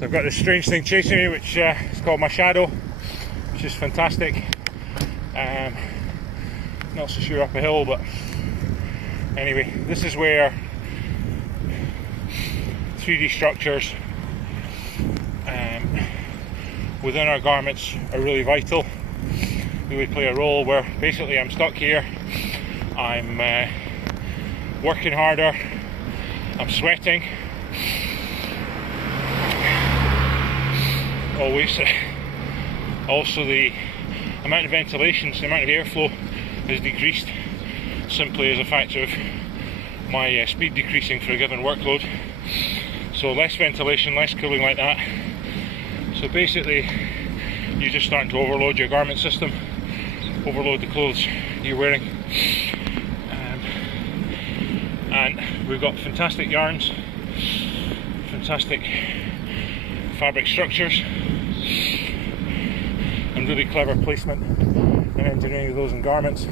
So I've got this strange thing chasing me, which is called my shadow, which is fantastic. Not so sure up a hill, but anyway, this is where 3D structures within our garments are really vital. Really play a role where basically I'm stuck here, I'm working harder, I'm sweating always. Also the amount of ventilation, the amount of airflow is decreased simply as a factor of my speed decreasing for a given workload. So less ventilation, less cooling like that. So basically you're just starting to overload your garment system, overload the clothes you're wearing. And we've got fantastic yarns, fantastic fabric structures, and really clever placement and engineering of those in garments.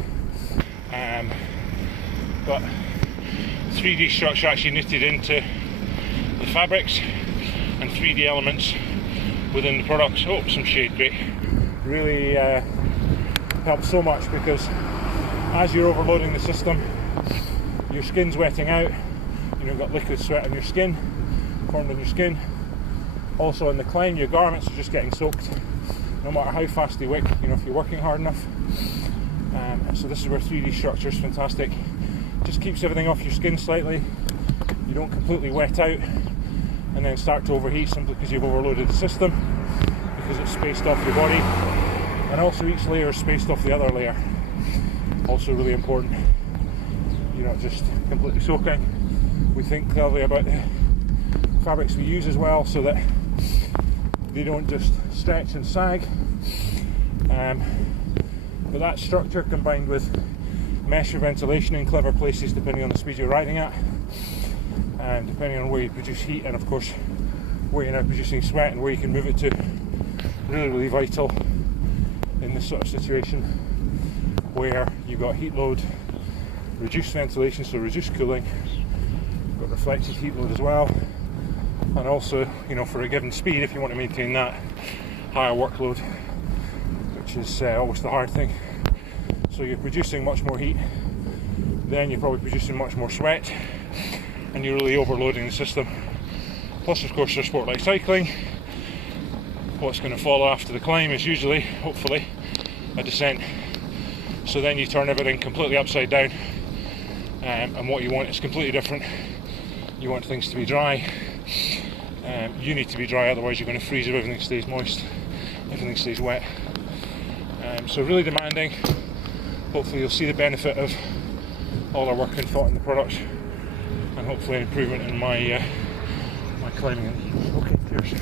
But 3D structure actually knitted into the fabrics and 3D elements within the products. Oh, some shade, great. Really helps so much, because as you're overloading the system, your skin's wetting out, you've got liquid sweat on your skin, formed on your skin. Also in the climb, your garments are just getting soaked, no matter how fast they wick, if you're working hard enough. So this is where 3D structure is fantastic. Just keeps everything off your skin slightly. You don't completely wet out and then start to overheat simply because you've overloaded the system, because it's spaced off your body, and also each layer is spaced off the other layer. Also really important. You're not just completely soaking. We think cleverly about the fabrics we use as well, so that they don't just stretch and sag. But that structure, combined with mesh or ventilation in clever places depending on the speed you're riding at, and depending on where you produce heat, and of course where you're now producing sweat and where you can move it to, really vital in this sort of situation where you've got heat load, reduced ventilation, so reduced cooling, you've got reflected heat load as well, and also for a given speed, if you want to maintain that higher workload, which is always the hard thing. So you're producing much more heat, then you're probably producing much more sweat, and you're really overloading the system. Plus of course for a sport like cycling, what's going to follow after the climb is usually, hopefully, a descent. So then you turn everything completely upside down, and what you want is completely different. You want things to be dry. You need to be dry, otherwise you're going to freeze if everything stays moist, everything stays wet. So really demanding. Hopefully you'll see the benefit of all our work and thought in the products, and hopefully an improvement in my climbing. Okay, cheers.